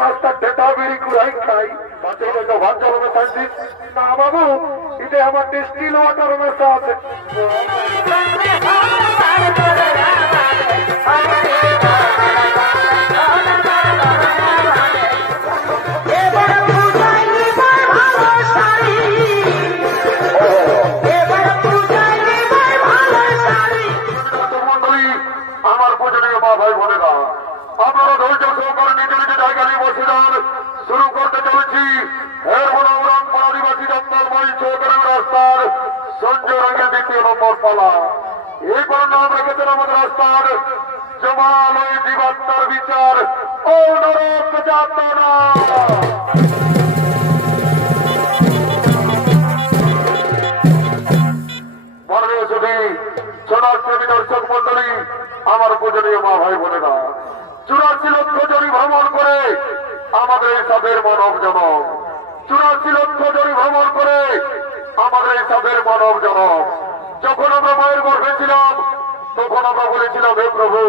রাস্তা ঠেটা বেরি কুড়াই খাই তাতে এটা ভাত জল মেশাচ্ছি না বাবু এটা আমার ডিস্টিল ওয়াটার মেশা আছে আমার পূজনীয় মা ভাই বোনেরা আপনারা ধৈর্য সহকারে নিজ নিজ জায়গা নিয়ে বসে যান শুরু করতে চলেছি হেরমোনাম আদিবাসী জঙ্গলময় চৌধুরী রাস্তার সঞ্জয় রঙের দ্বিতীয় নম্বর পালা এই করে নাম রেখেছেন আমাদের রাস্তার জমালয় জীবাত্মার বিচার ও নরক যাতনা মাননীয় সুধী সোনার প্রেমী দর্শক মন্ডলী আমার পূজনীয় মা ভাই বোনেরা 84 লক্ষ জনি ভ্রমণ করে আমাদের এই সাধের মানব জনম 84 লক্ষ জনি ভ্রমণ করে আমাদের এই সাধের মানব জনম যখন আমরা মায়ের গর্ভে ছিলাম তখন আমরা বলেছিলাম হে প্রভু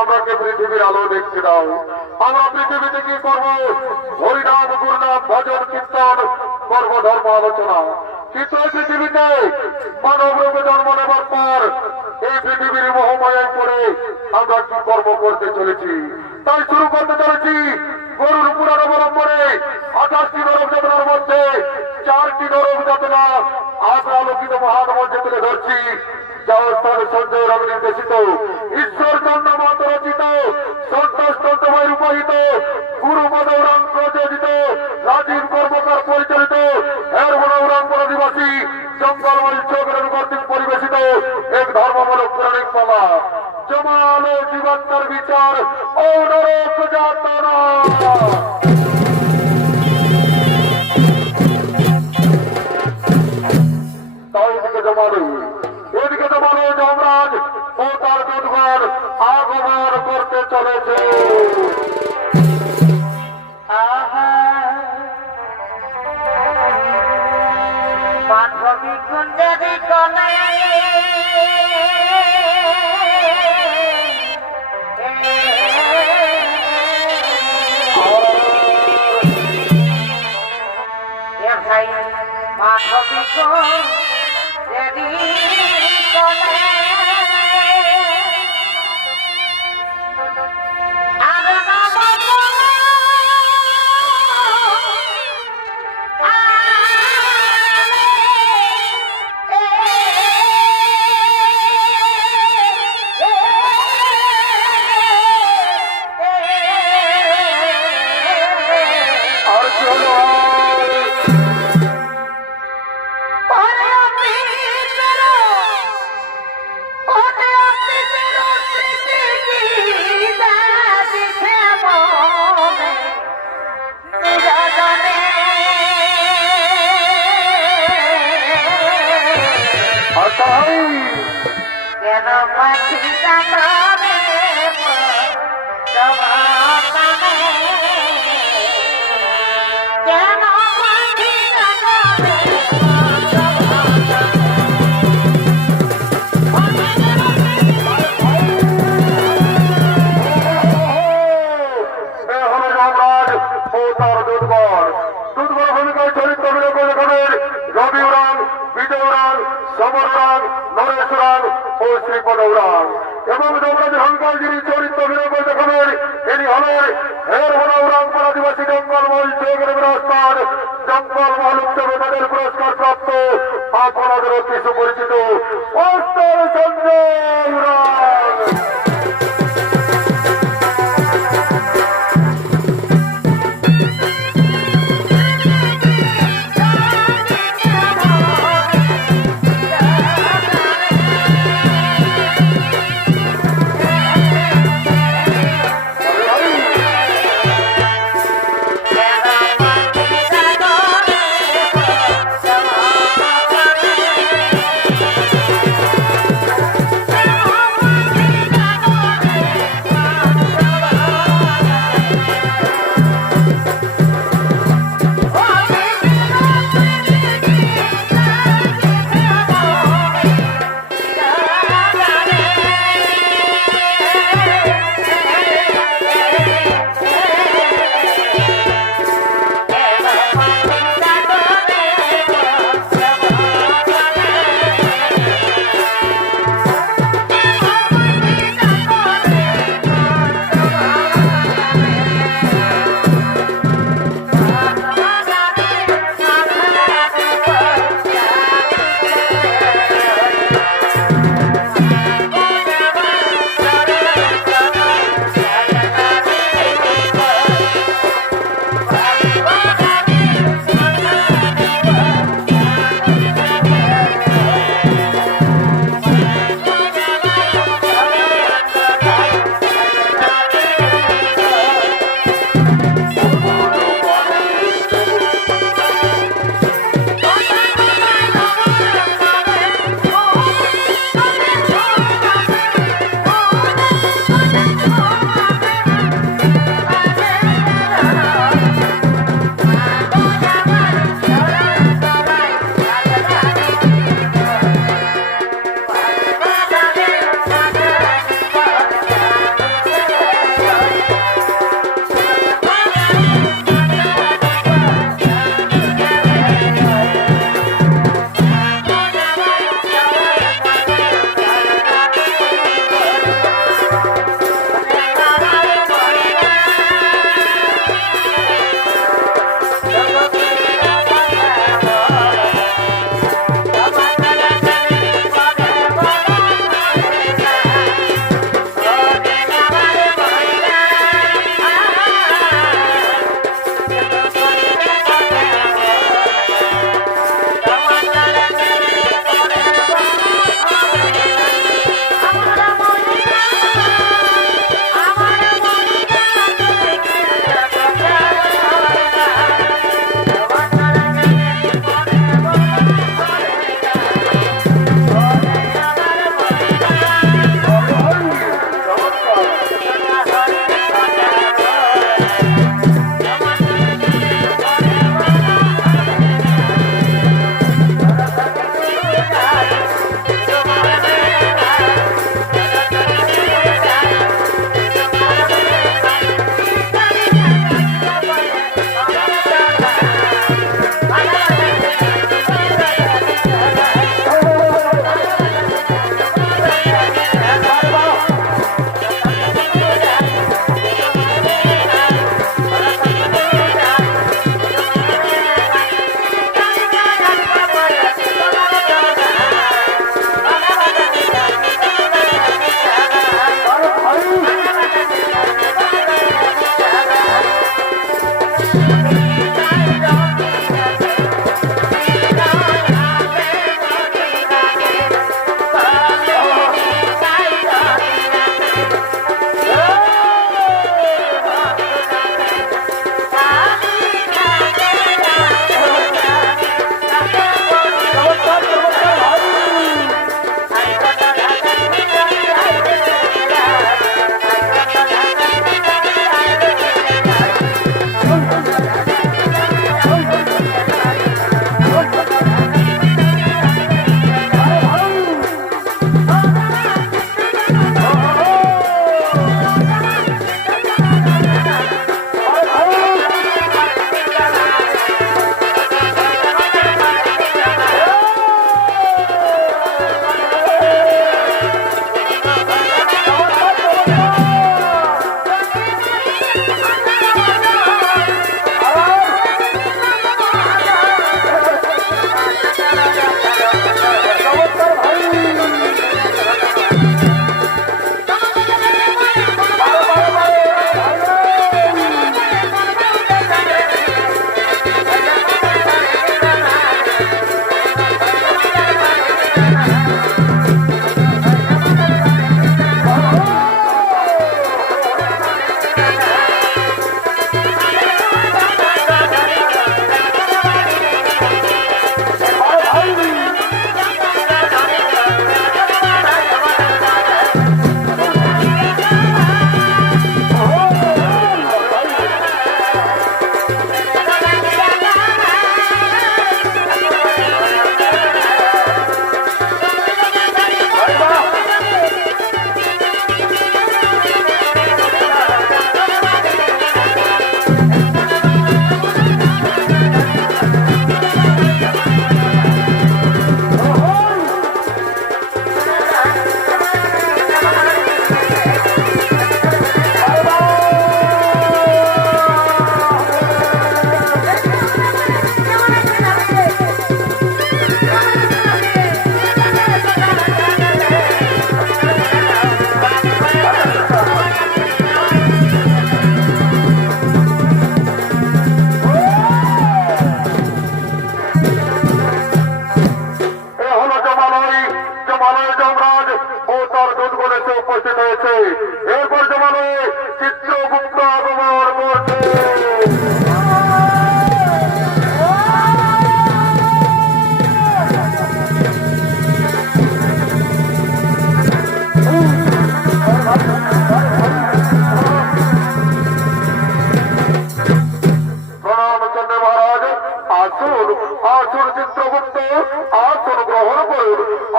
আমাকে পৃথিবীর আলো দেখতে দাও আমরা পৃথিবীতে কি করবো হরিনাম গুরুনাম ভজন কীর্তন করব ধর্ম আলোচনা কিন্তু এই পৃথিবীতে মানব রূপে জন্ম নেবার পর এই পৃথিবীর মোহমায়ায় পড়ে আমরা কি কর্ম করতে চলেছি তাই শুরু করতে চলেছি গরুর পুরাণ অবলম্বনে 28টি নরক যাতনার মধ্যে 4টি নরক যাতনা আমরা আলোকিত মহান মঞ্চে তুলে ধরছি যার স্থানে সঞ্জয় রঙ নির্দেশিত ঈশ্বর চন্দ্র মাত রচিত সন্তোষ তন্ত্রময় রূপায়িত গুরু মাধবরাম প্রযোজিত রাজীব কর্মকার পরিচালিত হেরমোনাম আদিবাসী জঙ্গলময় চৌধুরী কর্তৃক পরিবেশিত এক ধর্মমূলক প্রাণিক পালা জমালো জীবাত্মার বিচার ও নরক যাতনা এদিকে জমালো যমরাজ ও তার দুধগণ আগমন করতে চলেছে মাধবী কুঞ্জরি কনে ভাই মাধবী কুঞ্জরি কনে কেন পাখি জানাবে কেন পাখি জানাবে চরিত্র রবি উড়ান বিজয় উড়ান সমর উড়ান নরেশ উড়ান ও শ্রীপদ উড়ান এবং যমরাজ হংকার যিনি চরিত্র বিরোধ দেখাবেন ইনি হলেন হেরমোনাম আদিবাসী জঙ্গলময় চৌধুরী রাস্তার জঙ্গল মহল উৎসবে মেডেল পুরস্কার প্রাপ্ত আপনাদের অতি সুপরিচিত ওস্তাদ সঞ্জয় উড়ান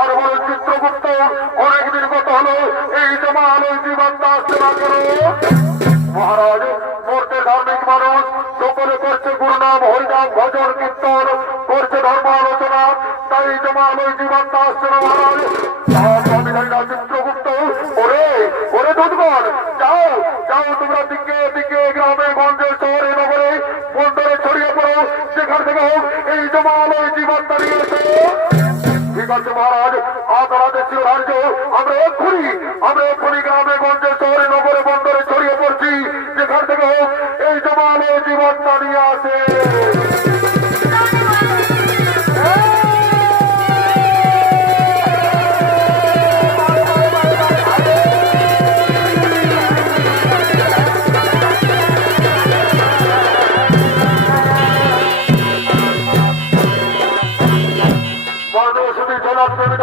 আর বলেন চিত্রগুপ্ত, অনেকদিন কত হলো এই জমা আলোয় জীবনটা আসছে না কেন? মহারাজ, মূর্তের ধার্মিক মানুষ সকলে করছে গুরুনাম হরিনাম ভজন কীর্তন, করছে ধর্ম আলোচনা, তাই জমা আলোয় জীবনটা আসছে না মহারাজ। আমি জানি না চিত্রগুপ্ত। ওরে ওরে দুধগণ, যাও যাও, তোমরা দিকে দিকে গ্রামে গঞ্জে শহরে নগরে বন্দরে ছড়িয়ে পড়ো, সেখান থেকে হোক এই জমা আলোয় জীবনটা নিয়ে এসো। ঠিক আছে মহারাজ, আপনাদের চিরধার্য। আমরা এক্ষুনি গ্রামে গঞ্জে শহরে নগরে বন্দরে ছড়িয়ে পড়ছি, যেখান থেকে হোক এই জমা আলোয় জীবনটা নিয়ে আসে।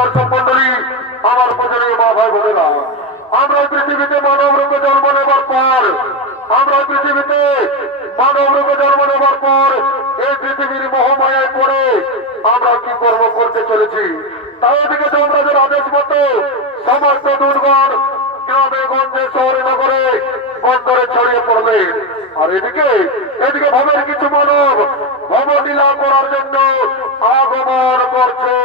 দর্শক মন্ডলী, আমার পূজনীয় মা ভাই বোনেরা, আমরা পৃথিবীতে মানব রূপে জন্ম নেবার পর এই পৃথিবীর মোহমায়ায় পড়ে আমরা কি কর্ম করতে চলেছি, তাই এদিকে যমরাজের আদেশ মতো সমস্ত দুর্গণ গ্রামে গঞ্জে শহরে নগরে বন্দরে ছড়িয়ে পড়লেন। আর এদিকে ভবের কিছু মানব ভবলীলা করার জন্য আগমন করছে।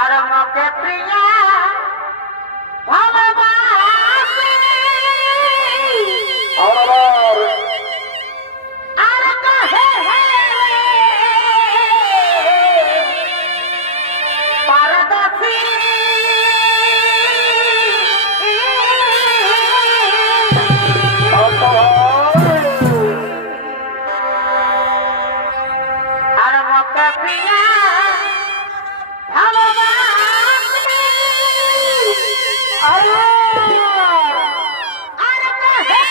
আর মকে প্রিয়া ভালোবাসি, আর কাহে পারদাসী, আর মকে প্রিয়া ভালোবাসি, আর কাহে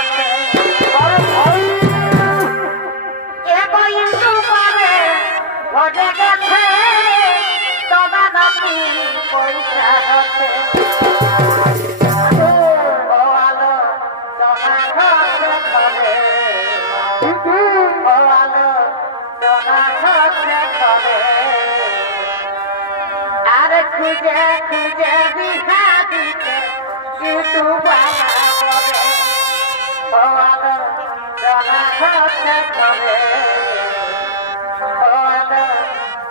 আরে ভাই খুঁজে খুঁজে বিহা দিতে কিন্তু বাবা বলে ও আলো সোনা হচ্ছে ঘরে ও আলো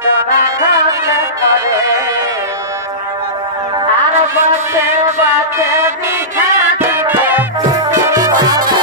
সোনা হচ্ছে ঘরে আর বাঁচে বাঁচে বিহা দিতে কিন্তু বাবা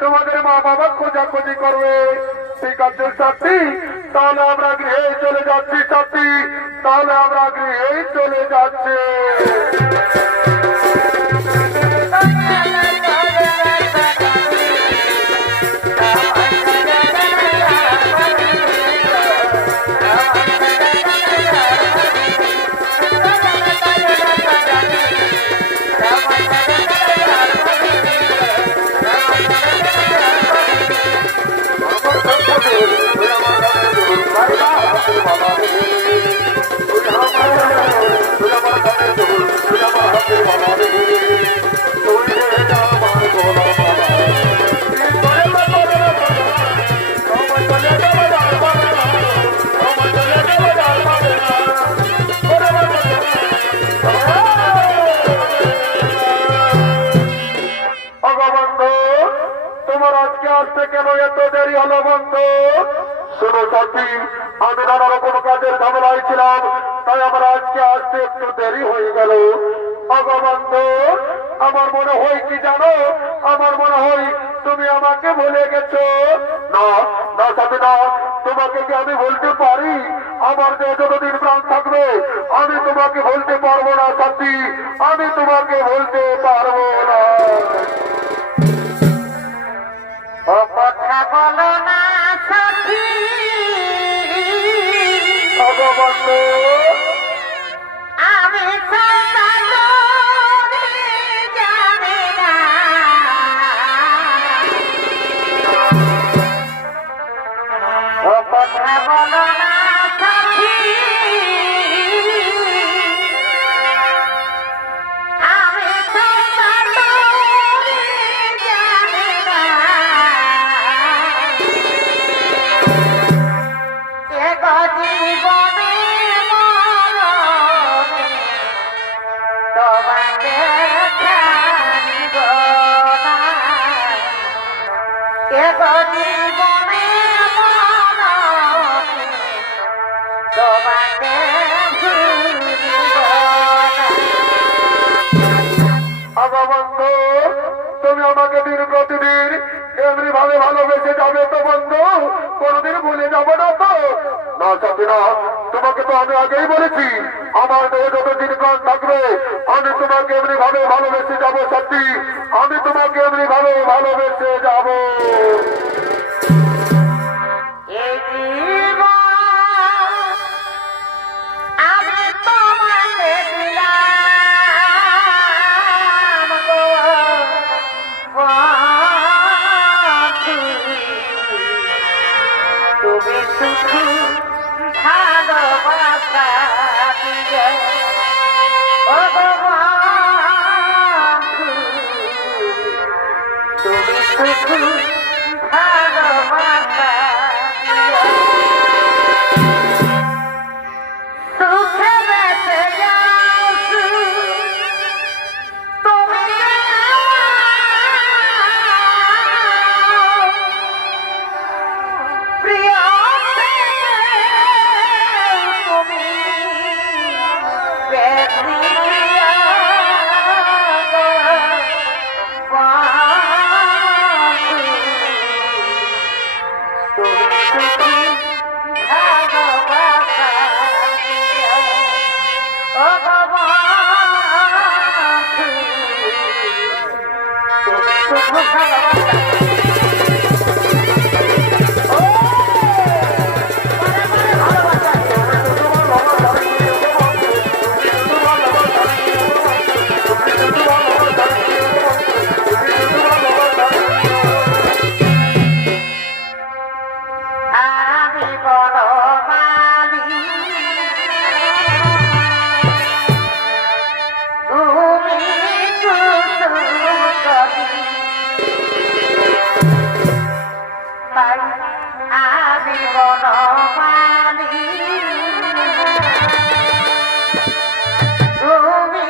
তোমাদের মা বাবা খোঁজাখুঁজি করবে। ঠিক আছে সাথী, তাহলে আমরা গৃহে চলে যাচ্ছি সাথী, তাহলে আমরা গৃহেই চলে যাচ্ছি। তোমার আজকে আসতে কেন এত দেরি হলো বন্ধু? শোনো সাথী, আমি নানা রকম কাজের ঝামেলায় ছিলাম, তাই আমার আজকে আসতে একটু দেরি হয়ে গেল। বন্ধু, আমার মনে হয় কি জানো, আমার মনে হয় তুমি আমাকে ভুলে গেছো। না না সাথী না, তোমাকে কি আমি বলতে পারি? আমার যে যতদিন প্রাণ থাকবে আমি তোমাকে বলতে পারবো না সাথী, আমি তোমাকে বলতে পারবো না। ও কথা বলো না সখী, বন্ধু আমি জানি না। ও কথা বলো না সখী, আমি জানি না। এগো জীবনে মরণে তোমাকে ছাড়িব না। এগো জীবনে মরণে তোমাকে ভুলিব না। বন্ধু, তুমি আমাকে দিন প্রতিদিন এমনি ভাবে ভালোবেসে যাবে তো বন্ধু? কোনদিন ভুলে যাবো না তো? না সাথী না, তোমাকে তো আমি আগেই বলেছি আমার দেহে যতদিন প্রাণ থাকবে আমি তোমাকে এমনি ভাবে ভালোবেসে যাবো সাথী, আমি তোমাকে এমনি ভাবে ভালোবেসে যাবো। এই জীবন আমি তোমাকে দিলাম গো, শুধু ভালোবাসা দিয়ে ও বন্ধু তুমি শুধু ভালোবাসা দিয়ে সুখে বেঁচে যাও তুমি প্রিয় তুমি বেঁচিয়া আমি বড় মালি তুমি তাই আমি বড় মালি তুমি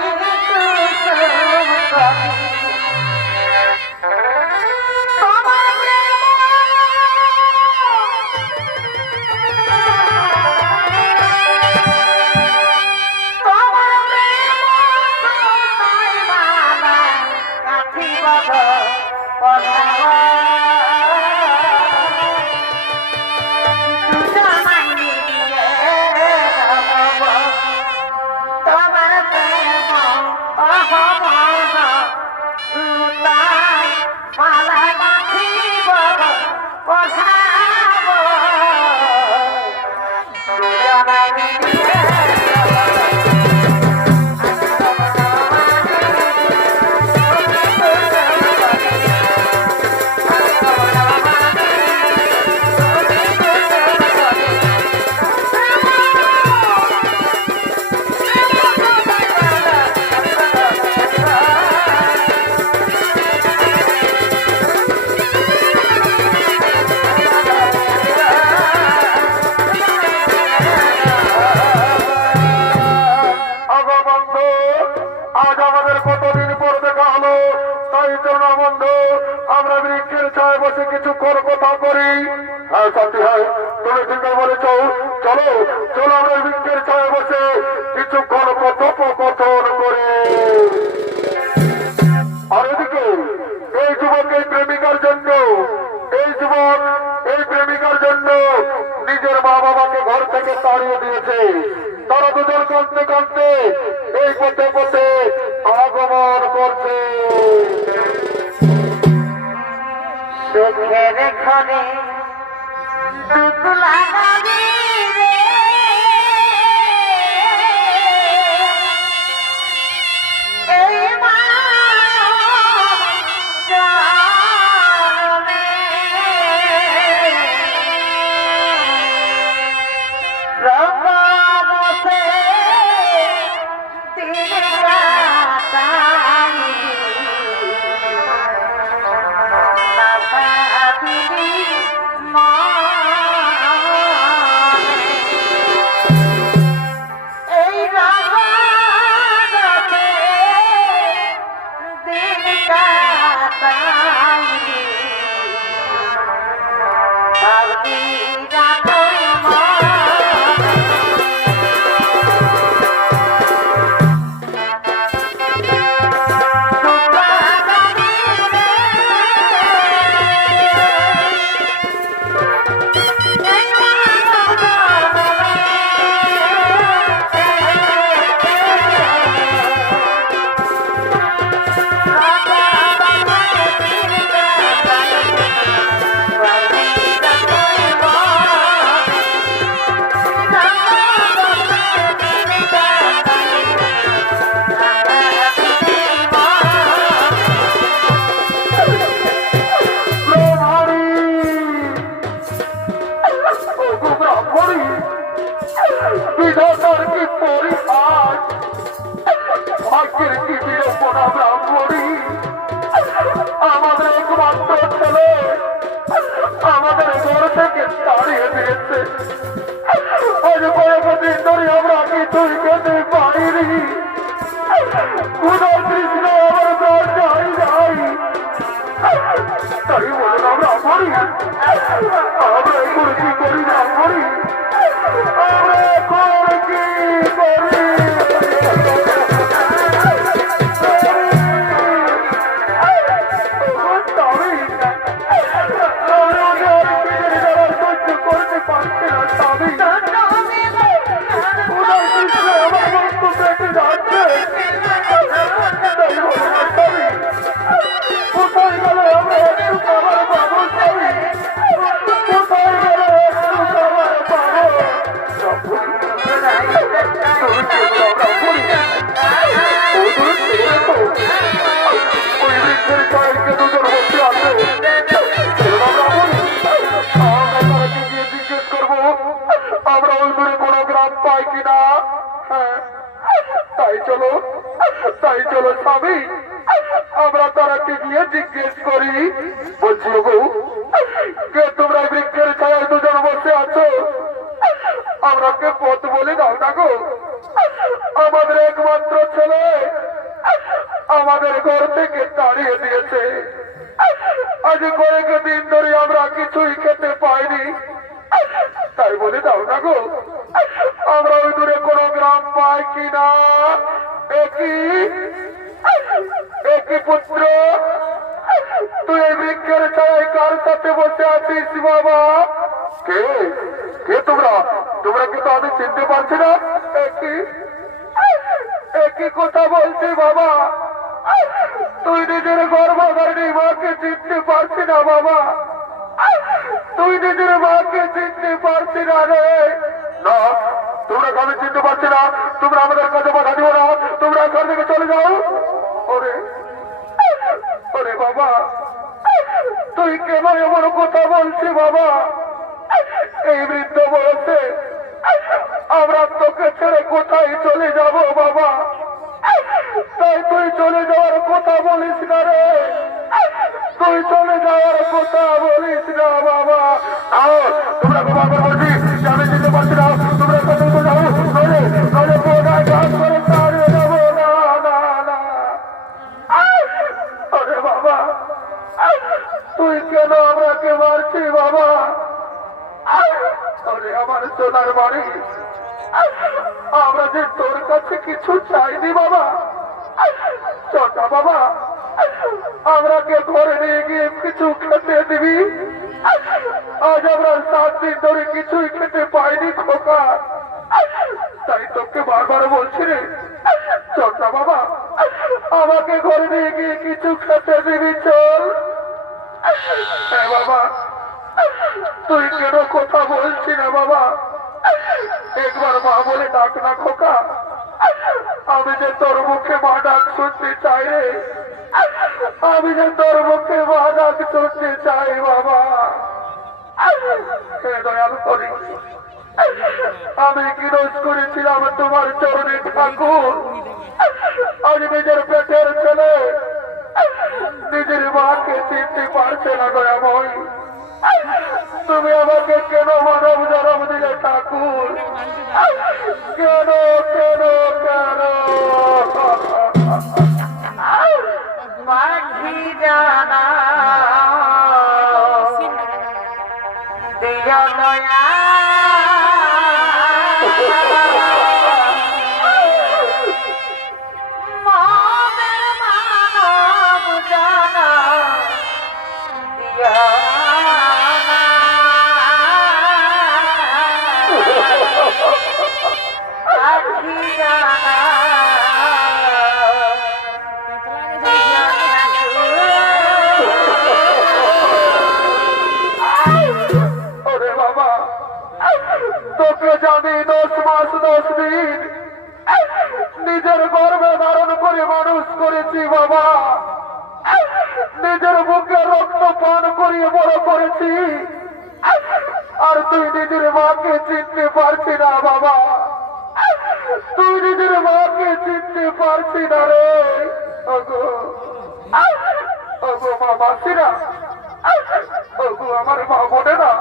আজ আমাদের কতদিন পর দেখা হলো, তাই চলো না বন্ধু আমরা বৃক্ষের ছায় বসে কিছু কথা করি। হ্যাঁ শান্তি, হ্যাঁ তুমি ঠিকই বলেছ, চলো চলো আমরা বৃক্ষের ছায় বসে কিছুক্ষণ কথোপকথন করি। আর এদিকে এই যুবক এই প্রেমিকার জন্য, এই যুবক এই প্রেমিকার জন্য নিজের মা বাবাকে ঘর থেকে তাড়িয়ে দিয়েছে। তারা দুজন কাঁদতে কাঁদতে এই পথে পথে আগমন করছে। সুখের ঘরে দুঃখ লাগাবি রে এই জনমে রঙবসে দিন কাটাই না ভাবিনি মা বিধাতার কি পরিহাস, ভাগ্যের কি বিড়ম্বনা ব্রাহ্মণী। আমাদের একমাত্র ছেলে আমাদের ঘর থেকে তাড়িয়ে দিয়েছে। আজ কয়েকদিন ধরে আমরা কিছুই খেতে পারিনি। ক্ষুধার কৃষ্ণ আমার প্রাণ যাই যাই। তাই বলে আমরা মরি, আমরা এখন কি করি না মরি, আমরা এখন কি করি। করতে পারছি না স্বামী, ক্ষুধার কৃষ্ণ আমার বস্তু পেটে যাচ্ছে। কোথায় গেলে আমরা একটু খাবার পাবো স্বামী, কোথায় গেলে একটু খাবার পাবো। ওই বৃক্ষের চাইকে দুজন বসে আছে, জিজ্ঞেস করবো আমরা ওই দূরে কোনো গ্রাম পাই কিনা। তাই চলো স্বামী, আমরা তারাকে গিয়ে জিজ্ঞেস করি। বলছি গো, কে তোমরা বৃক্ষের ছায়ায় দুজন বসে আছো, আমরাকে পথ বলে দাও না গো। আমাদের একমাত্র ছেলে আমাদের ঘর থেকে তাড়িয়ে দিয়েছে। আজ কয়েকদিন ধরে আমরা কিছুই খেতে পাইনি, তাই বলে দাও না গো আমরা ওই দূরে কোনো গ্রাম পাই কিনা। একই পুত্র, তুই এই বৃক্ষের ছায়ায় কার সাথে বসে আছিস বাবা? কে কে তোমরা? তোমরা কিন্তু আমি চিনতে পারছি না। একই কথা বলছি বাবা, তুই নিজের গর্ভধারিণী মাকে চিনতে পারছি না বাবা, তুই নিজের মাকে চিনতে পারছি না রে। না, তোমরা আমি চিনতে পারছি না, তোমরা আমাদের কাছে বাধা দিও না, তোমরা এখান থেকে চলে যাও। ওরে ওরে বাবা, তুই কেন এমন কথা বলছি বাবা? এই বৃদ্ধ বয়সে আমরা তোকে ছেড়ে কোথায় চলে যাব বাবা? তাই তুই চলে যাওয়ার কথা বলিস না রে, তুই চলে যাওয়ার কথা বলিস না বাবা। তোমরা বাবা বলছি আমি যেতে পারছি না, তোমরা কোথায় তো যাও, নইলে বোনায় গাছ করে তাড়িয়ে যাবো। না না না, আরে বাবা তুই কেন আমাকে মারছি বাবা? আরে আমার সোনার বাড়ি, আমরা যে তোর কাছে কিছু চাইনি বাবা। ছোটা বাবা, আমরাকে ঘরে নিয়ে গিয়ে কিছু খেতে দিবি। আজ আমরা 7 দিন ধরে কিছুই খেতে পাইনি খোকা, তাই তোকে বারবার বলছি রে ছোটা বাবা, আমাকে ঘরে নিয়ে গিয়ে কিছু খেতে দিবি চল। হ্যাঁ বাবা, তুই কেন কথা বলছি না বাবা? একবার মা বলে ডাক না খোকা, আমি যে তোর মুখে মা ডাক শুনতে চাই রে, আমি যে তোর মুখে মা ডাক শুনতে চাই বাবা। হে দয়াল করি, আমি কি দোষ করেছিলাম তোমার চরণে ঠাকুর? আজ নিজের পেটের ছেলে নিজের মাকে চিনতে পারছে না দয়াময়, তুমি আমাকে কেন মানব জন্ম দিলে ঠাকুর? কেন কেন কেন? পাখি জানা দিও দয়া, মনের মানব জানা দিও না। পাখি জানা ওরে বাবা, তোকে জানি 10 মাস 10 দিন নিজের গর্ভে ধারণ করে মানুষ করেছি বাবা, নিজের বুকে রক্ত পান করিয়ে বড় করেছি, আর তুই নিজের মাকে চিনতে পারছি না বাবা। তুই নিজের মাকে চিনতে পারছি না রে। ওগো ওগো মা মাসিরা, ওগো আমার মা বোনেরা,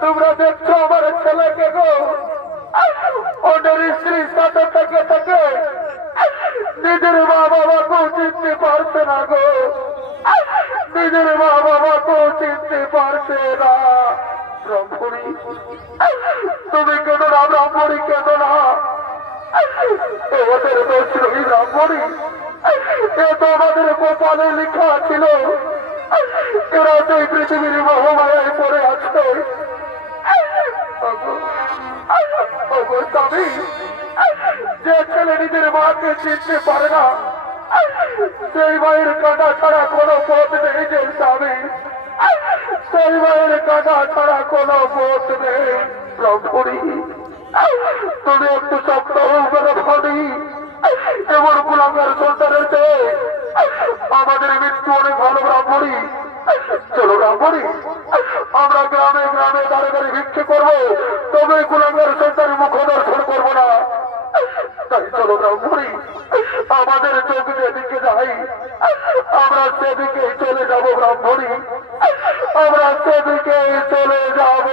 তোমরা দেখছো আমার ছেলেকে গো অন্যের স্ত্রীর সাথে থেকে থেকে নিজের মা বাবাকেও চিনতে পারছে না গো, নিজের মা বাবাকেও চিনতে পারছে না। ব্রহ্মণী তুমি কেন না, ব্রাহ্মণী কেন না, ওদের দোষ রবি ব্রাহ্মণী, এ তো আমাদের কপালে লেখা ছিল, এরা তো এই পৃথিবীর মহামায়ায় পড়ে আছে। স্বামী, যে ছেলে নিজের মাকে চিনতে পারে না সেই মায়ের কাটা ছাড়া কোনো পথ নেই যে স্বামী, সেই মায়ের কাটা ছাড়া কোনো পথ নেই। ব্রহ্মণী তুমি একটু শক্ত হয়ে ভাবি, এমন কুলাঙ্গার সন্তানের চেয়ে আমাদের মৃত্যু অনেক ভালো। ব্রাহ্মণী চলো ব্রাহ্মণী, আমরা গ্রামে গ্রামে দাঁড়ে দাঁড়িয়ে ভিক্ষে করবো, তবে কুলাঙ্গার সন্তানের মুখ দর্শন করবো না। তাই চলো ব্রাহ্মণী, আমাদের চোখ যেদিকে যাই আমরা সেদিকে চলে যাব। ব্রাহ্মণী আমরা সেদিকে চলে যাব।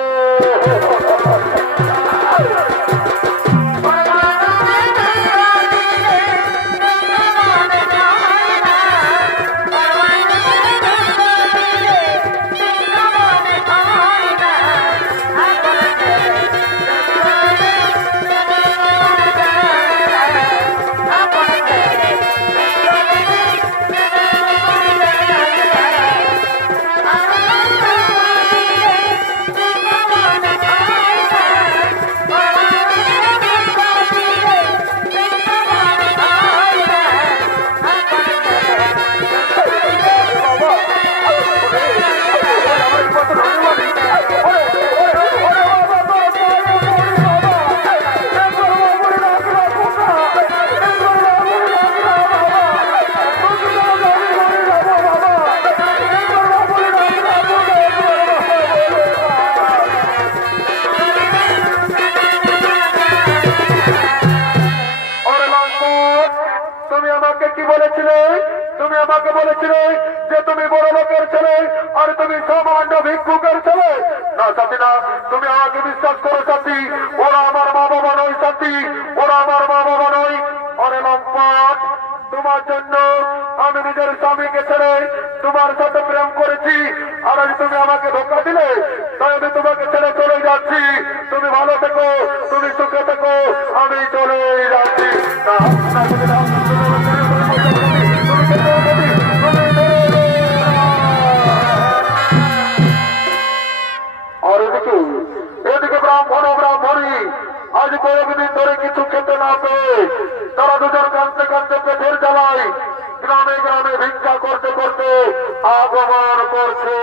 তুমি আমাকে বলেছিলে যে তুমি বড় লোকের ছেলে আর তুমি সামান্য ভিক্ষুকের ছেলে। না সাথী না, তুমি আমাকে বিশ্বাস করো সাথী, ওরা আমার মা বাবা নয় সাথী, ওরা আমার মা বাবা নয়। অরে লম্পট, তোমার জন্য আমি নিজের স্বামীকে ছেড়ে তোমার সাথে প্রেম করেছি, আর আজ তুমি আমাকে ধোকা দিলে, তাই আমি তোমাকে ছেড়ে চলে যাচ্ছি। তুমি ভালো থেকো, তুমি সুখে থেকো, আমি চলে যাচ্ছি। না, না, তুমি না, আর এদিকে ব্রাহ্মণ ও ব্রাহ্মণী আজ কয়েকদিন ধরে কিছু খেতে না পেয়ে তারা দুজন কাঁদতে কাঁদতে পেটের জ্বালায় গ্রামে গ্রামে ভিক্ষা করতে করতে আগমন করছে।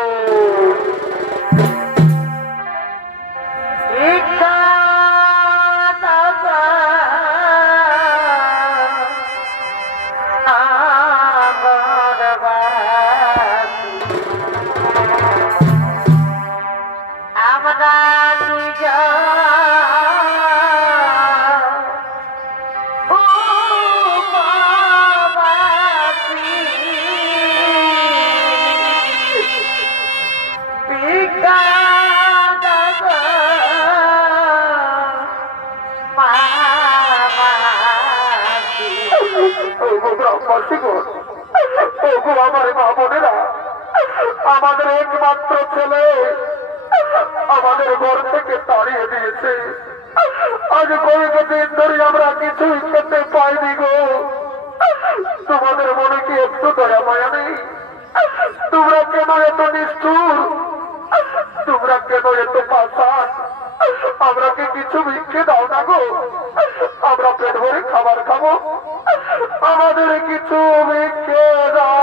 আমার মা বোনেরা, আমাদের একমাত্র ছেলে আমাদের ঘর থেকে তাড়িয়ে দিয়েছে। আজ কয়েকদিন ধরে আমরা কিছুই খেতে পাইনি গো। তোমাদের মনে কি একটু দয়া মায়া নেই? তোমরা কেন এত নিষ্ঠুর? তোমরা কেন এত পাষাণ? আমরা কি কিছু ভিক্ষে দাও না গো? আমরা পেট ভরে খাবার খাবো, আমাদের কিছু ভিক্ষে দাও।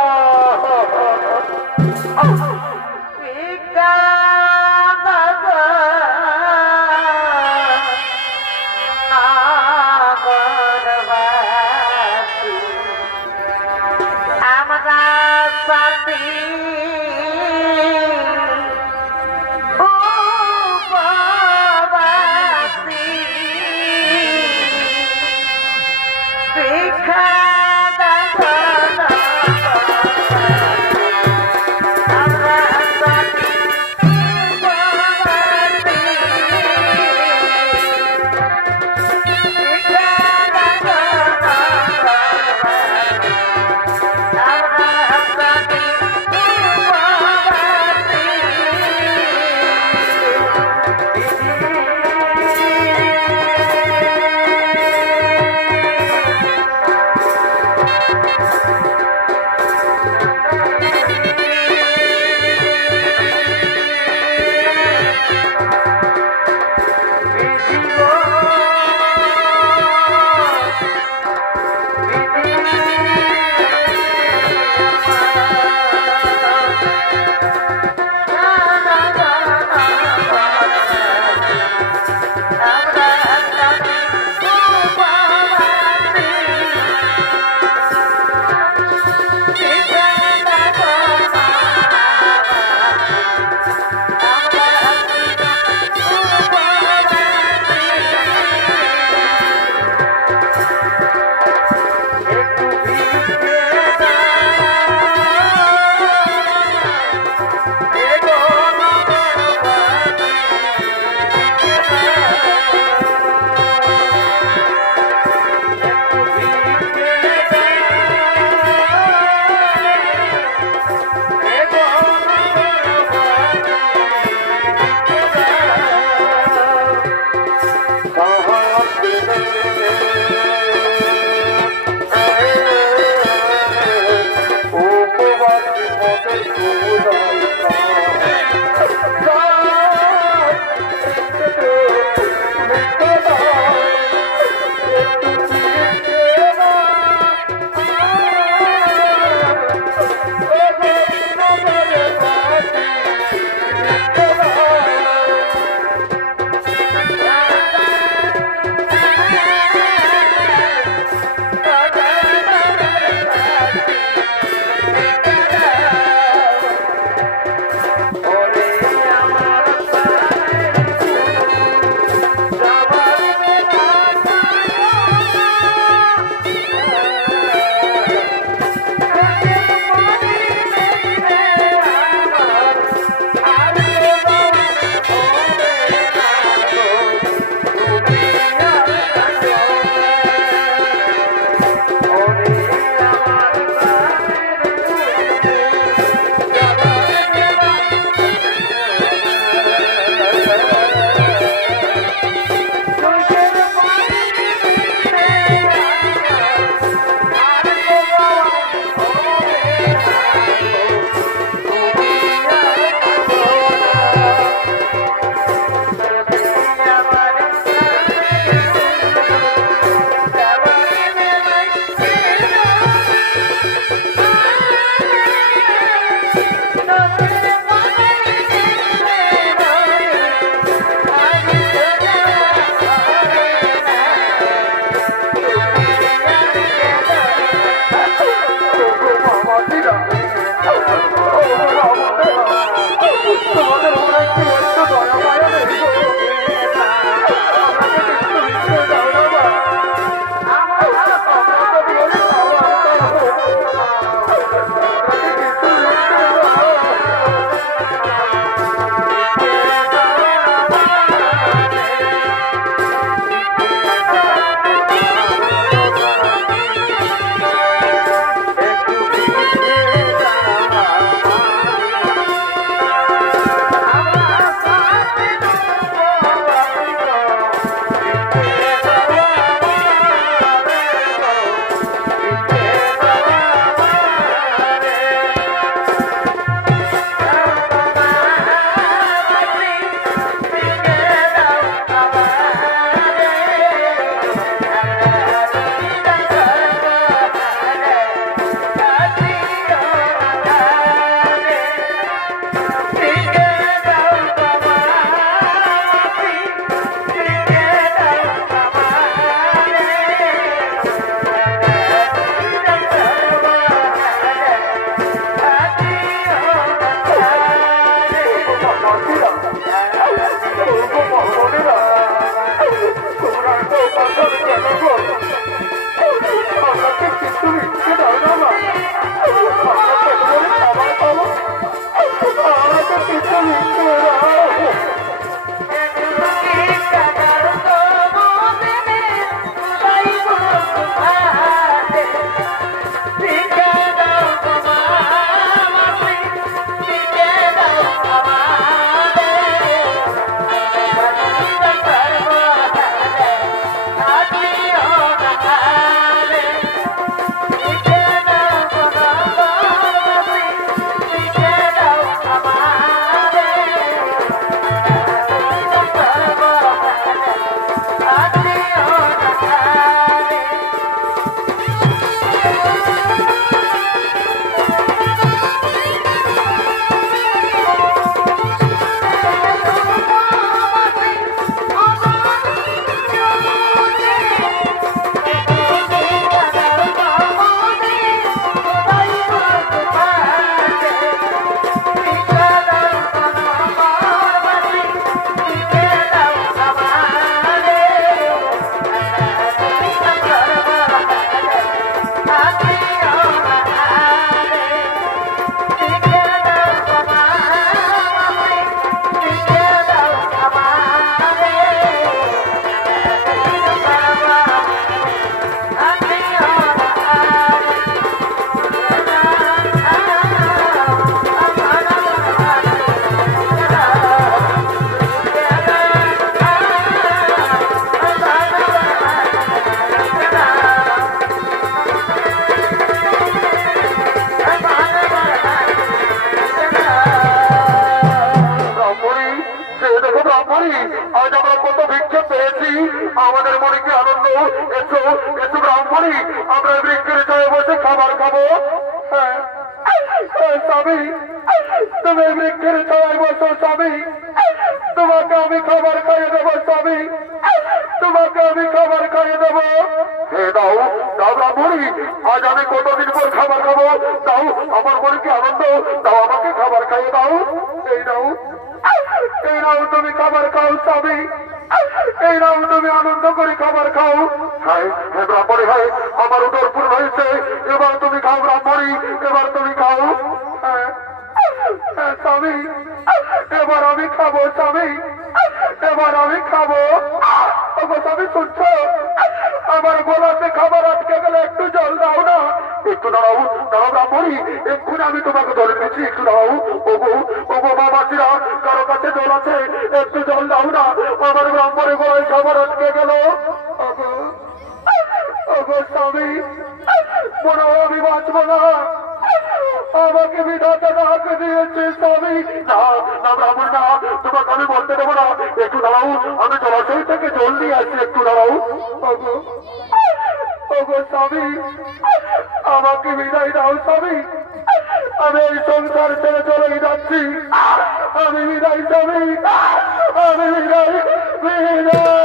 আমাদের উপরে কি একটু দয়া মায়া নেই গো? আমাকে একটু ভিক্ষে দাও না মা। আমরা তো বলি খাওয়া দাও। আমাকে একটু ভিক্ষে দাও। আজ আমরা কত ভিক্ষে পেয়েছি, আমাদের মনে কি আনন্দ। এসো এসো ব্রাহ্মণী, আমরা বৃক্ষের ছায়ে বসে খাবার খাবো। হ্যাঁ, স্বামী তুমি বৃক্ষের ছায় বসো স্বামী, তোমাকে আমি খাবার খাইয়ে দেবো স্বামী, তোমাকে আমি খাবার খাইয়ে দেবো। হে দাও দাও ব্রাহ্মণী, আজ আমি কতদিন পর খাবার খাবো। দাও, আমার মনে কি আনন্দ। দাও আমাকে খাবার খাইয়ে দাও। এই দাও, এই নাও তুমি খাবার খাও স্বামী, এই নাও তুমি আনন্দ করে খাবার খাও। হ্যাঁ হ্যাঁ ব্রাহ্মণী, হ্যাঁ আমার উদর পূর্ণ হয়েছে, এবার তুমি খাও ব্রাহ্মণী, এবার তুমি খাও। হ্যাঁ হ্যাঁ স্বামী, এবার আমি খাবো স্বামী, এবার আমি খাবো। ওগো স্বামী শুনছো, আমার গোলাতে খাবার আটকে গেলে একটু জল দাও না। একটু দাঁড়াও দাঁড়াও ব্রাহ্মণী, এক্ষুনি আমি তোমাকে জল দিচ্ছি, একটু দাঁড়াও। ওগো ওগো বাবাজিরা, কারো কাছে জল আছে? একটু জল দাও না, আমার ব্রাহ্মণের গোলায় খাবার আটকে গেল। ওগো ওগো স্বামী, মনে হয় আমি বাঁচবো না, আমাকে বিধাতা ডাক দিয়েছে স্বামী। না না ব্রাহ্মণ না, তোমাকে আমি বলতে দেবো না। একটু দাঁড়াও, আমি জলাশয় থেকে জল দিয়ে আসছি, একটু দাঁড়াও। ওগো ওগো স্বামী, আমাকে বিদায় দাও স্বামী, আমি এই সংসার ছেড়ে চলেই যাচ্ছি। আমি বিদায় স্বামী, আমি বিদায় বিদায়।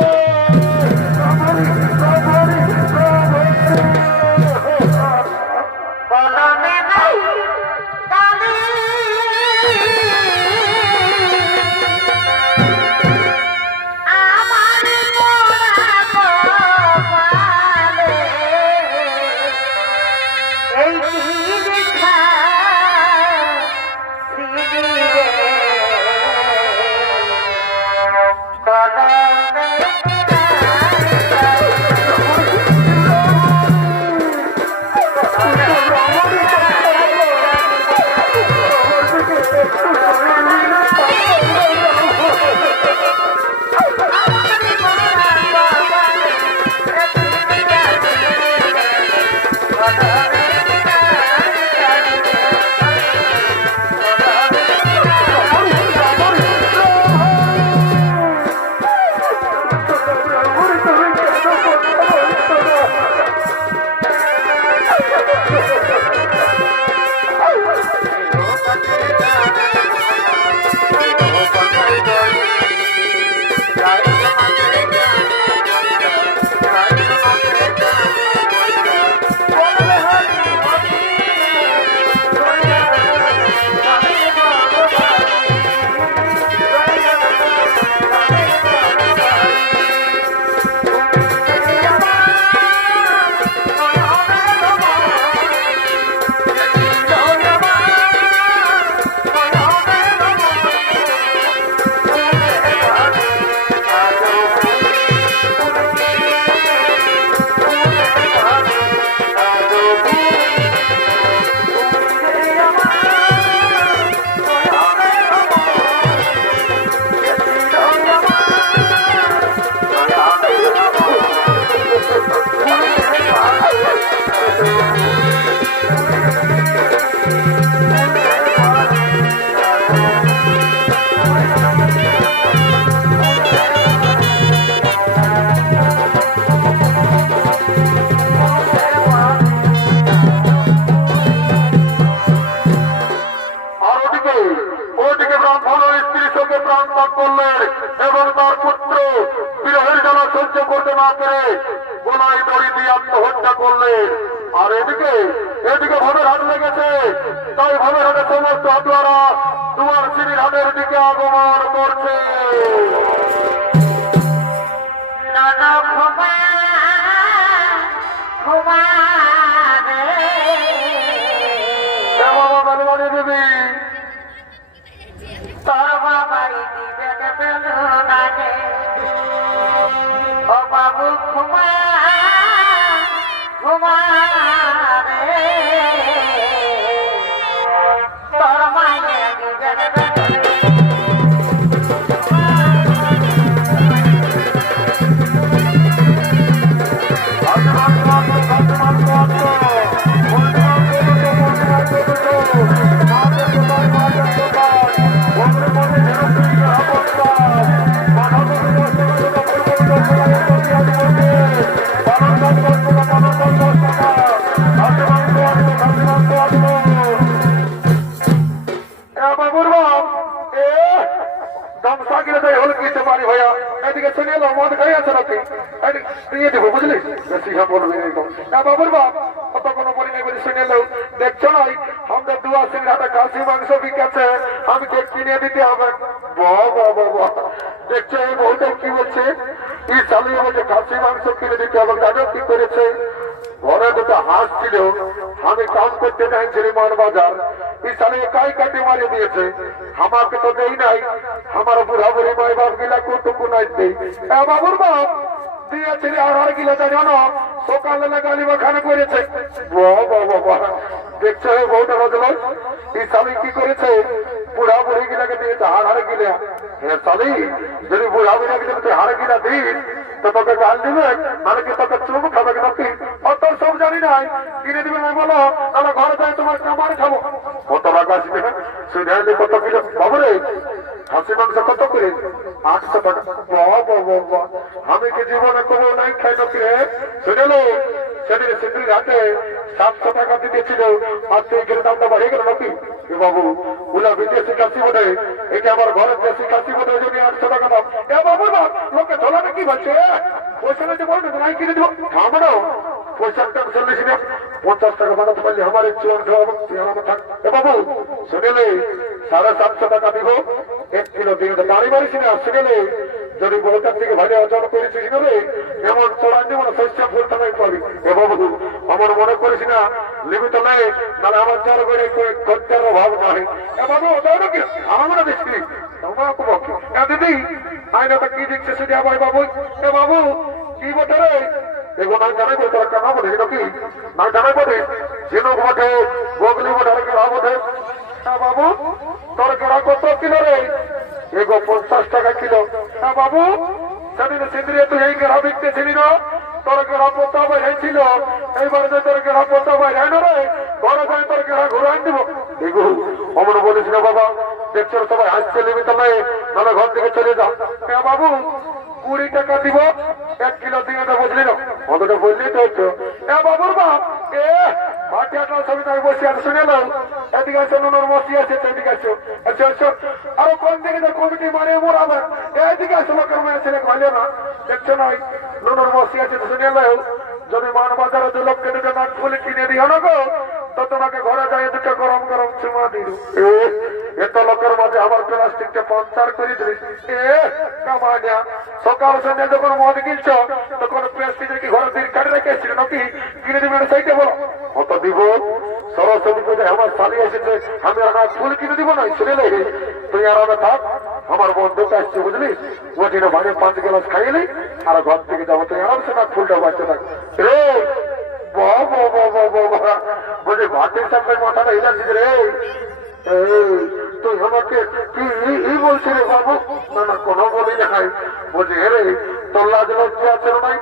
প্রাণ ত্যাগ করলেন এবং তার পুত্র বিরহের জ্বালা সহ্য করতে না পেরে গোলায় দড়ি দিয়ে আত্মহত্যা করলেন। আর এদিকে ভবের হাট লেগেছে, তাই ভবের হাটের সমস্ত হাটুয়ারা দুয়ার সিঁড়ির হাটের দিকে আগমন করছে। নানা ক্ষমা ক্ষমা বাবা বেলবাড়ি দেবী তোর বাবাই দিবে বেলুনানে ও বাবু ক্ষমা ক্ষমা রে তোর মায়ে দিবে এদিকে শুনে এলো মদ খাই আছে নাকি নিয়ে দেবো বুঝলি বেশি বলবি বাবুর বাপ কত কোনো মনে নেই বলে শুনে এলো দেখছো নাই আমাদের দুয়াশির হাতে খাসি মাংস বিকাছে আমি কে কিনে দিতে হবে বাবা দেখছো এই বউটা কি বলছে কি চালিয়ে বলছে খাসি মাংস কিনে দিতে হবে জানো কি করেছে ঘরে দুটো হাঁস ছিল আমি কাম করতে চাইছি মান বাজার এই সালে একাই কাটে মারিয়ে দিয়েছে আমাকে তো দেই নাই আমার বুড়া বুড়ি মাই বাপ গিলা কুটুকু নাই দেই বাবুর বাপ দিয়েছে আর গিলা জানো সকালে গালি বাখানে করেছে বাবা দেখছো এই বউটা বদল এই সালে কি করেছে বুড়া বুড়ি গিলাকে দিয়েছে হাড় গিলা হ্যাঁ সালি যদি বুড়া বুড়াকে যদি হাড় গিলা দিস তো তোকে গাল দিবে মানে কি তোকে চুমু খাবে নাকি অত সব জানি নাই কিনে দিবে না বলো তাহলে ঘরে যাই তোমার কামার খাবো কত টাকা আসবে সুইধাইলে কত কিলো বাবুরে খাসি মাংস কত করে 800 টাকা বাবা আমি কি জীবনে কবো নাই খাই নাকি রে শুনেলো সেদিন সিন্দির হাতে 700 টাকা দিতেছিল আর সেই দামটা বাড়িয়ে গেল নাকি বাবু ওলা বিদেশি খাসি বোধে এটা আমার ঘরের দেশি খাসি বোধে যদি 800 টাকা দাম বাবু না লোকে ধরা নাকি বলছে পয়সা নিতে বলবে নাই কিনে দেবো থামো পয়সার টাকা 40 না 50 টাকা বানাতে পারলে আমার চুয়ান খাওয়াবো থাক বাবু শুনেলে 750 টাকা দিব 1 কিলো দিয়ে দাঁড়ি মারিস না শুনেলে যদি বউটার থেকে ভালো অর্জন করেছিস বলে এমন চড়ান দিব না শস্য ফুলটা নাই পাবি বাবু আমার মনে করিস না লিমিত নাই মানে আমার চার করে খরচার অভাব নাই বাবু ওটাও নাকি আমার দেখছি দিদি আইনাটা কি দেখছে সেটা ভাই বাবু বাবু কি বটে রে এগুলো না জানাই বলে তোরা কেন বলে নাকি না জানাই বলে ঝিনুক বটে বগলি বটে কেনা বটে বাবু তোর কেনা কত কিলো রে এগো 50 টাকা কিলো বাবু সেদিন সিন্দ্রিয়ে তুই এই কেনা বিকতেছিলি না তোর কেনা পোতা বাইরেছিল এইবার যে তোর কেনা পোতা বাইরে না রে ঘরে যাই তোর কেনা ঘুরাই দিব এগো অমন বলিস না বাবা দেখছো সবাই হাসছে নিবি তবে নাহলে ঘর থেকে চলে যাও বাবু 20 টাকা দিব 1 কিলো দিয়ে তো বুঝলি না অতটা বললেই তো হচ্ছে বাবুর বাপ মাঠে একটা ছবি তাই বসে আছে শুনে নাও এদিকে আছে নুনুর মসি আছে সেদিকে আছে আচ্ছা আরো কোন দিকে যে কমিটি মানে মোড়াবে এদিকে আছে লোকের মেয়ে ছেলে ভালো না দেখছো নাই নুনুর মসি আছে শুনে নাও যদি মান বাজারে 2 লক্ষ টাকা নাট ফুলে কিনে দিও না গো তো তোমাকে ঘরে যাই দুটো গরম গরম চুমা দিল এত লোকের মাঝে আমার প্লাস্টিকটা পঞ্চার করে দিলিস কামানিয়া সকাল সন্ধ্যা যখন মদ কিনছ তখন প্লাস্টিকের কি ঘরে দিন কাটে রেখেছিল নাকি কিনে দিবে সেইটা বলো কত দিব সরস্বতী পুজোয় আমার শালি এসেছে আমি আর ফুল কিনে দিব না শুনে লে তুই আর আমি থাক আমার বন্ধুটা আসছে বুঝলি ওটি না বাইরে 5 গ্লাস খাইলি আর ঘর থেকে যাবো তুই আরামসে না ফুলটা বাঁচতে থাক রে বলছে ভাতের সামনে মাথাটা হিলাচ্ছিস রে তুই আমাকে কি বলছি রে বাবু না কোনো বলি নাই বলছি হে রে তোর লাজ লজ্জা আছে নাই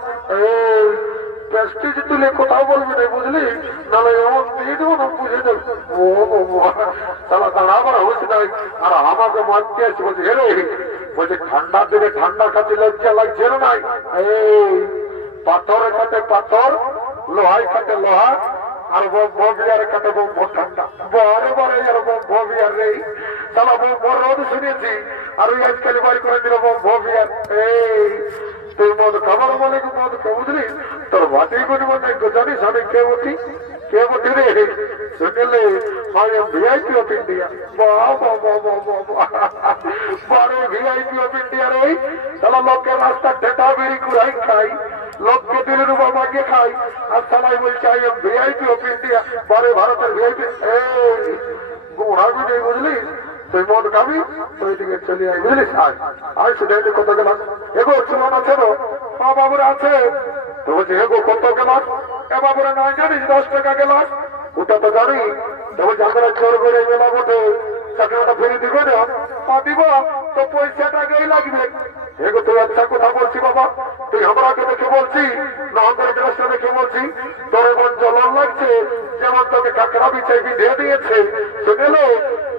প্রেস্টিজ তুলে কোথাও বলবি না বুঝলি নাহলে এমন দিয়ে দেবো না বুঝে দেব তাহলে দাঁড়াবার হচ্ছে নাই আর আমাকে মানতে আসছে বলছে হে রে বলছে ঠান্ডার দিনে ঠান্ডা খাতে লজ্জা লাগছে না নাই পাথরে কাটে পাথর লোহাই কাটে লোহা আর বিয়ারে কাটে ঠান্ডা বড় বড় আর বিয়ার নেই তাহলে বড় রোদ শুনেছি আর ওই আজকাল বাড়ি করে দিল ভবিয়ার এই তুই মদ খাবার বলে মদ কে বুঝলি তোর ভাটি করি মনে জানিস আমি কে উঠি রে শুনলে I am VIP of India বড় ভিআইপি অফ ইন্ডিয়া রে সালা লোকের রাস্তা ঠেটা বেরি কুড়াই খাই লোককে দিলের উপর মাগিয়ে খাই আর সালাই বলছে I am VIP of India বড় ভারতের ভিআইপি এই গোড়াবি নেই বুঝলি তুই মদ খাবি তুই দিকে চলে আই বুঝলিস আয় সেটাই কত গেলাস এগো চুমান আছে তো বাবুরা আছে তো বলছি এগো কত গেলাস এ বাবুরা না জানিস 10 টাকা গেলাস ওটা তো জানি তবে যাদের চোর করে মেলা বটে চাকরিটা ফিরে দিব না দিব তো পয়সাটাকেই লাগবে এগো তুই আচ্ছা কথা বলছি বাবা তুই আমরাকে দেখে বলছি না আমাদের ড্রেসটা দেখে বলছি তোর এমন জ্বলন লাগছে যেমন তোকে কাকড়া বিছাইবি দিয়ে দিয়েছে শুনেলো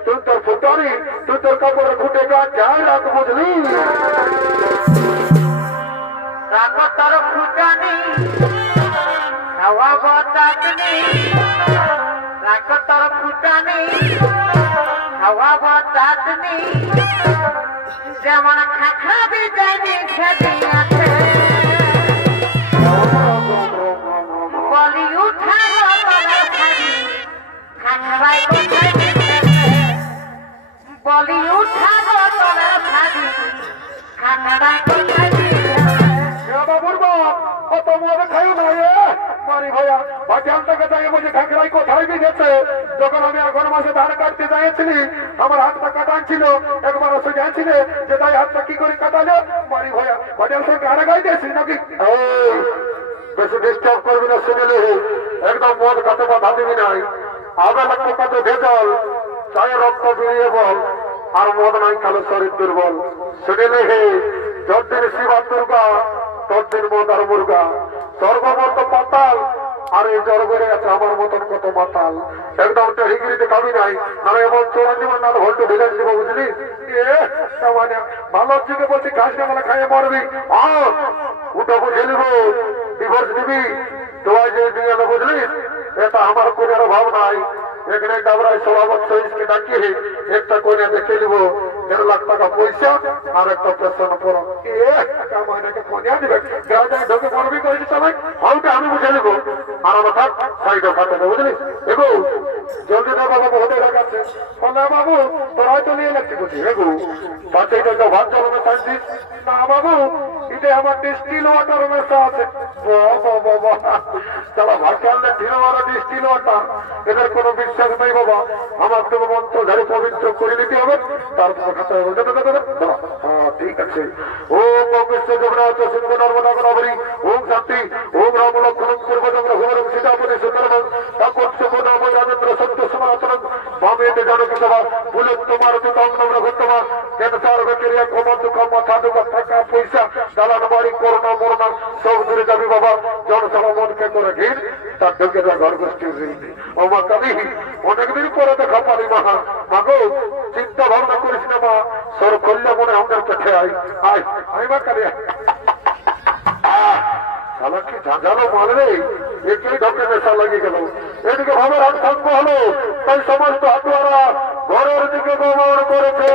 তুই তোর ফুটারি তুই তোর কাপড়ে ঘুটে গা যাই রাখ বুঝলি রাখো তোর ফুটানি খাওয়াবো চাটনি রাখো তোর ফুটানি খাওয়াবো চাটনি যেমন খাখাবি জানি খেতে আছে বলি উঠাবো তোরা খাবি খাখাবাই কোথায় বলি উঠাবো তোরা খাবি খাখাবাই কোথায় বাবুর বাপ অত মনে খাই না মারি ভাইয়া বাজার থেকে যাই বলছে ঠাকুরাই কোথায় গেছে যখন আমি এখন মাসে ধান কাটতে যাইছিলি আমার হাতটা কাটান ছিল একবার এসে যাচ্ছিলে যে তাই হাতটা কি করে কাটালো মারি ভাইয়া বাজার থেকে আরে গাই দিয়েছি নাকি বেশি ডিস্টার্ব করবি না শুনেলে একদম মদ খাতে বাধা দিবি নাই আগে লাগতো কাতে ভেজাল চায়ের রক্ত বেরিয়ে বল আর মদ নাই কালো শরীর দুর্বল শুনেলে হে যতদিন শিবা দুর্গা ততদিন মদ আর মুর্গা স্বর্গমত পাতাল আর এই জ্বর বেড়ে আছে আমার মতন কত মাতাল একদম টেহিগিরিতে খাবি নাই আর এমন চোরা জীবন না ভোল্টু ঢেলে দিব বুঝলি মানে ভালো যুগে বলছি ঘাস কামলা খাইয়ে মরবি ওটা বুঝে নিব ডিভোর্স দিবি তোমায় যে দিয়ে বুঝলিস এটা আমার কোনো অভাব নাই এখানে ডাবরায় সভাপত সহিসকে ডাকিয়ে একটা করে দেখে নিব 1.5 লাখ টাকা পয়সা আর একটা পেশন পর ঢোকে মরবি করে দিতে হবে ওটা আমি বুঝে নেবো আর আমার থাক সাইডে ফাটে বুঝলি এগো জলদি না বাবা হতে লাগাচ্ছে বললে বাবু তোর হয়তো নিয়ে যাচ্ছি বুঝি এগো তাতে এটা ভাত জল মেশাচ্ছিস না বাবু এটা আমার ডিস্টিল ওয়াটার মেশা আছে তারা ভাত আনলে ঢিল মারা ডিস্টিল ওয়াটার এদের কোনো বিশ্বাস নেই বাবা আমার তোমার মন্ত্র ধারে পবিত্র করে নিতে হবে তারপর খাতে হবে হ্যাঁ ঠিক আছে ও কংগ্রেস জগন্নাথ সিংহ নর্মদা গোদাবরী ওম শান্তি ওম রাম লক্ষ্মণ পূর্বজন্দ্র হুমরম সীতাপতি সুন্দরবন ঠাকুর সুখনাম রাজেন্দ্র সত্য সনাতন ভাবেতে জানকী সভা পুলত্ত মারুতি তঙ্গম রঘুত্তমা ক্যান্সার ব্যাকটেরিয়া কোমর দুঃখ মাথা দুঃখ টাকা পয়সা দালান বাড়ি করোনা মরনা সব দূরে যাবি বাবা জনসভা মনকে করে ঘির তার ঢুকে যা ঘর গোষ্ঠী ও মা কালী অনেকদিন পরে দেখা পারি মাহা মাগো চিন্তা ভাবনা করিস না মা সর করলে মনে আমাদের পেটে আই মা কালী কি ঝাঁঝালো মাল রে একই ঢোকে নেশা লাগিয়ে গেল এদিকে ভাবে হাত থাকবো হলো তাই সমস্ত হাতুয়ারা ঘরের দিকে গমন করেছে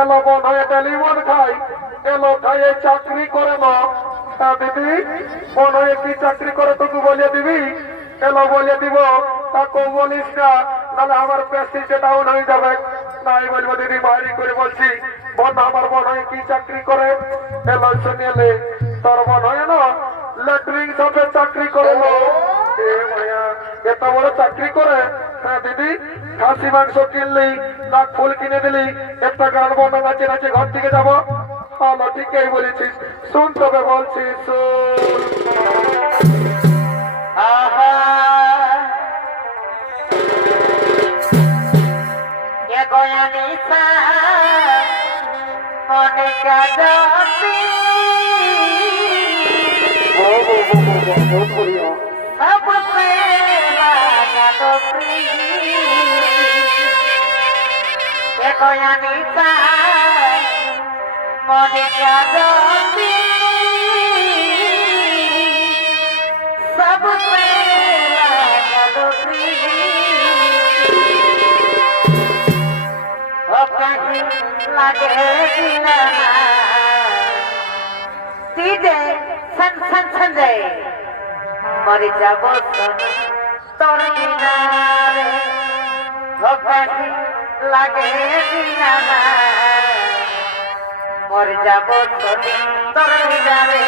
এলো মন হয়ে টেলিমন খাই এলো খাইয়ে চাকরি করে না দিদি মন হয়ে কি চাকরি করে তোকে বলিয়ে দিবি এলো বলিয়ে দিব তাকে বলিস না নাহলে আমার প্রেস্টিজটা ডাউন হয়ে যাবে নাই বলবো দিদি বাইরে করে বলছি বোন আমার মন হয়ে কি চাকরি করে এলো শুনিয়ে তোর মন হয় না ল্যাট্রিন শপে চাকরি করে এত বড় চাকরি করে হ্যাঁ দিদি খাসি মাংস কিনলি নাক ফুল কিনে দিলি একটা গান বন্ধ নাচে নাচে ঘর থেকে যাবো হলো ঠিকই বলেছিস শুন তবে বলছিস গয়ানি সা মনে কাজতি सबसे लगा तो गयानी सा मने काजती सबसे लगा तो कहीं लगे दिला सीधे सन सन संजय मर যাব তোর কিনারে ভবানী লাগে দিনা মর যাব তোর কিনারে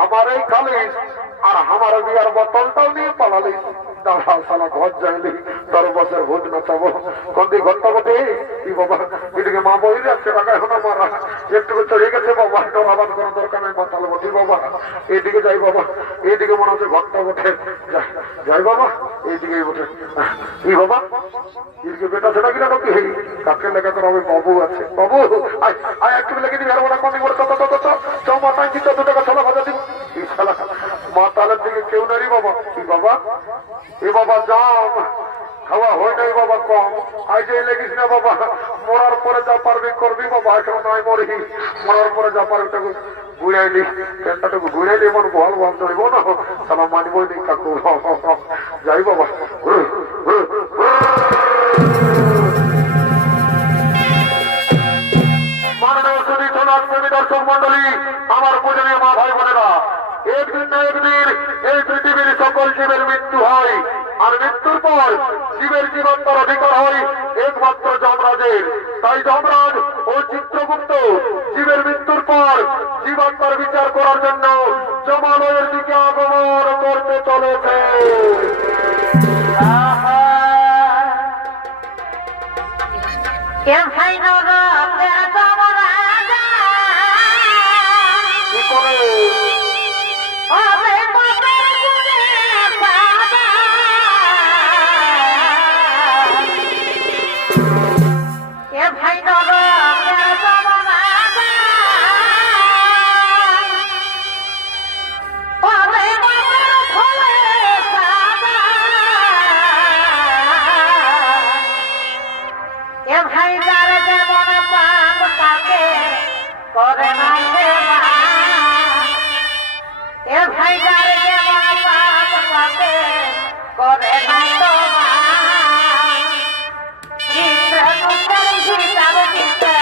हमारे खालिस और हमारे बियार बोतलटाও নিয়ে পালালিস দাঁড়া শালা ঘর যাইলি 10 বছর ভোজ না তব কোনদি ঘরটা বটে কি বাবা এদিকে মা বই যাচ্ছে টাকা এখন মারা একটু চড়ে গেছে বাবা তো আবার কোনো দরকার নেই মাতাল বটি বাবা এদিকে যাই বাবা এদিকে মনে হচ্ছে ঘরটা বটে যাই বাবা এইদিকে বটে কি বাবা এদিকে বেটা ছেড়া কিনা নাকি কাকে লেগে তোর হবে বাবু আছে বাবু আয় আয় একটু লেগে দিবি আর ওরা কোন করে কত চমাটাই কি 14 টাকা ছোলা ভাজা দিবি এই শালা মাতালের দিকে কেউ নাই বাবা কি বাবা এ বাবা জাম খাওয়া হয় নাই বাবা কম আজ এই লেগিস না বাবা মরার পরে যা পারবি করবি বাবা এখন নাই মরি মরার পরে যা পারবি তাকে ঘুরাইলি পেনটাটুকু ঘুরাইলি এমন বল বল চলবো না সালা মানবই নেই কাকু যাই বাবা মাননীয় সুধী সোনার প্রেমী দর্শক মন্ডলী আমার পূজনীয় মা ভাই বোনেরা একদিন না একদিন এই পৃথিবীর সকল জীবের মৃত্যু হয় আর মৃত্যুর পর জীবের জীবনটার অধিকার হয় একমাত্র যমরাজের তাই যমরাজ ও চিত্রগুপ্ত জীবের মৃত্যুর পর জীবাত্মার বিচার করার জন্য যমালয়ের দিকে আগমন করতে চলেছে কি করে করে না এ ভাই যারে যেমন পাপ পাবে করে না তো চিত্র মুখের হিসাব দিতে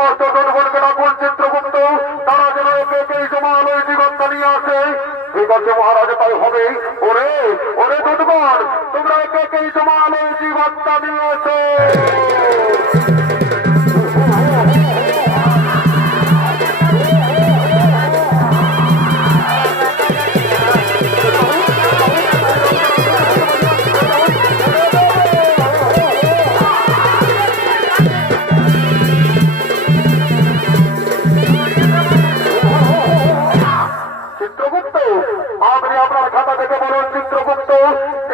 সমস্ত জনগণকে ডাকুন চিত্রগুপ্ত, তারা যেন একে একে জমালয় জীবনটা নিয়ে আসে। ঠিক আছে মহারাজ, তাই হবে। ওরে ওরে দুধগণ, তোমরা একে একে জমালয় জীবনটা নিয়ে আসে। চিত্রগুপ্ত, আপনি আপনার খাতা থেকে বলুন চিত্রগুপ্ত,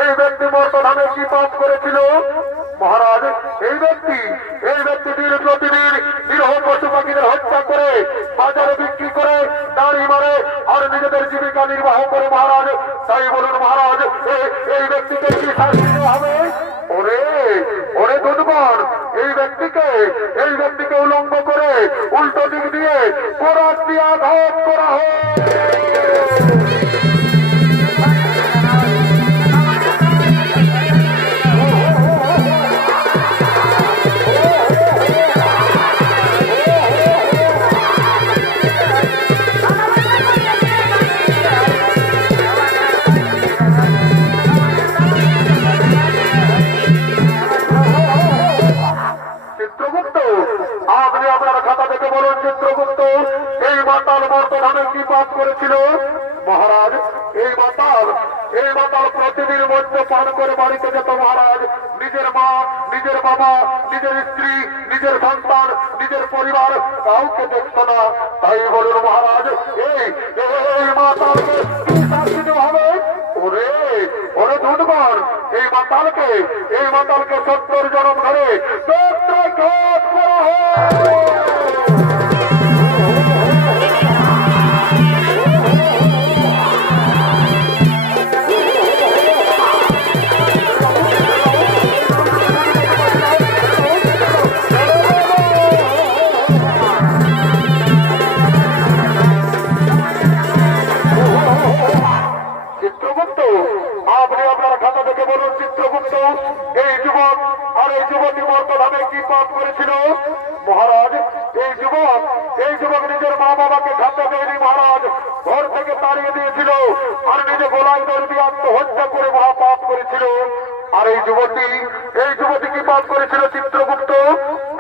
এই ব্যক্তি মর্তধামে কি পাপ করেছিল? মহারাজ, এই ব্যক্তি দিন প্রতিদিন নিরহ পশু পাখিদের হত্যা করে বাজারে বিক্রি করে দাঁড়ি মারে আর নিজেদের জীবিকা নির্বাহ করে মহারাজ। তাই বলুন মহারাজ, এই ব্যক্তিকে কি শাস্তি দেওয়া হবে? ওরে ওরে দুধগণ, এই ব্যক্তিকে উলঙ্গ করে উল্টো দিক দিয়ে কোরাত দিয়ে আঘাত করা হয়। চিত্রগুপ্ত, আপনি আপনার খাতা থেকে বলুন চিত্রগুপ্ত, এই মাতাল বর্তমানে কি পাপ করেছিল? মহারাজ, এই মাতাল প্রতিদিন মধ্য পান করে বাড়িতে যেত মহারাজ। নিজের মা, নিজের বাবা, নিজের স্ত্রী, নিজের সন্তান, নিজের পরিবার কাউকে দেখত না। তাই বলুন মহারাজ, এই মাতালকে কি শাস্তি দেওয়া হবে? ওরে ওরে দুধগণ, এই মাতালকে 70 জনম ধরে পেট্রাঘাত করা হয়। চিত্রগুপ্ত, আপনি আপনার খাতা থেকে বলুন চিত্রগুপ্ত, এই যুবক আর এই যুবতী মর্তধামে কি পাপ করেছিল? মহারাজ, এই যুবক নিজের মা বাবাকে খাদ্য দেয়নি মহারাজ, ঘর থেকে তাড়িয়ে দিয়েছিল আর নিজে গোলায় দড়ি দিয়ে আত্মহত্যা করে মহাপাপ করেছিল। আর এই যুবতী কি পাপ করেছিল চিত্রগুপ্ত?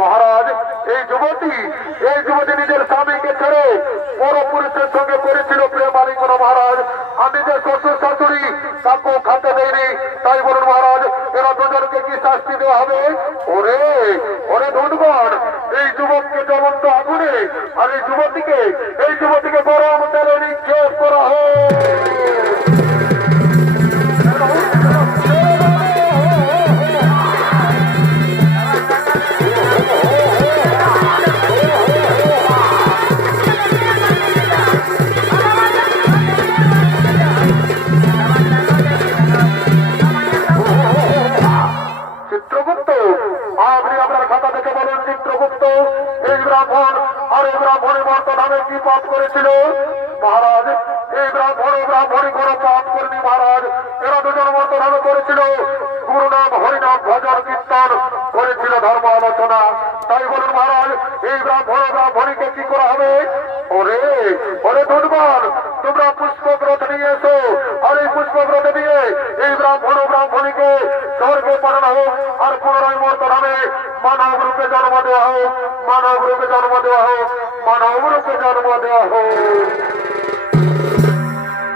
মহারাজ, এই যুবতী নিজের স্বামীকে ছেড়ে বড় পুরুষের সঙ্গে করেছিল প্রেমালিঙ্গন মহারাজ। আর নিজের শ্বশুর শাশুড়ি কাকেও খাতে দেয়নি। তাই বলুন মহারাজ, এরা দুজনকে কি শাস্তি দেওয়া হবে? ওরে ওরে ধনগণ, এই যুবককে জ্বলন্ত আগুনে আর এই যুবতীকে গরম তেলে নিক্ষেপ করা হয়। চিত্রগুপ্ত, আপনি আপনার খাতা থেকে বলুন চিত্রগুপ্ত, এই ব্রাহ্মণ আর এই ব্রাহ্মণী বর্তমানে কি পাপ করেছিল? মহারাজ, এই ব্রাহ্মণী কোনো পাপ করেনি মহারাজ। এরা দুজন বর্তমানে করেছিল গুরু নাম হরিনাম ভজন কীর্তন, করেছিল ধর্ম আলোচনা। তাই বলুন মহারাজ, এই ব্রাহ্মণীকে কি করা হবে? ওরে ওরে দুর্বল, তোমরা পুষ্পব্রত নিয়ে এসো আর এই পুষ্পব্রত দিয়ে এই ব্রাহ্মণীকে স্বর্গে পাঠানো হোক আর পুনরায় মর্তধামে মানব রূপে জন্ম দেওয়া হোক।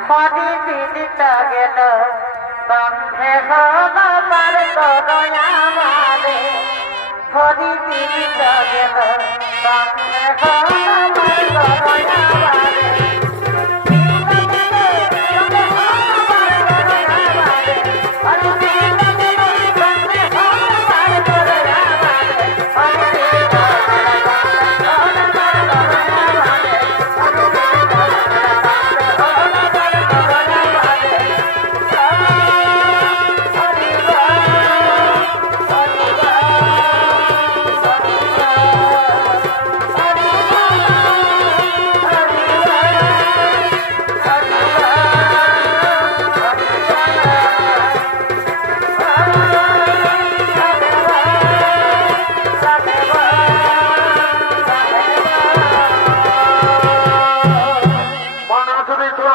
হরি দিদিত গেল বন্ধে হল পার দয়ামারে, হরি দিদিত গেল বন্ধে হল পার দয়ামারে। হরি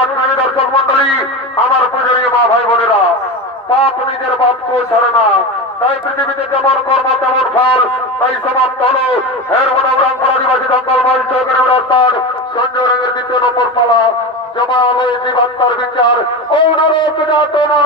সনাতনী দর্শক মন্ডলী, আমার পূজনীয় মা ভাই বোনেরা, পাপ নিজের বাপকেও ছাড়ে না। তাই পৃথিবীতে যেমন কর্ম তেমন ফল, তাই সমাপ্ত হলো হেরবনাম রামপুর আদিবাসী দন্তল মঞ্চ রাস্তার সঞ্জয় রঙের 2 নম্বর পালা। জমা হলো জীবাত্মার বিচার ও নরক যাতনা।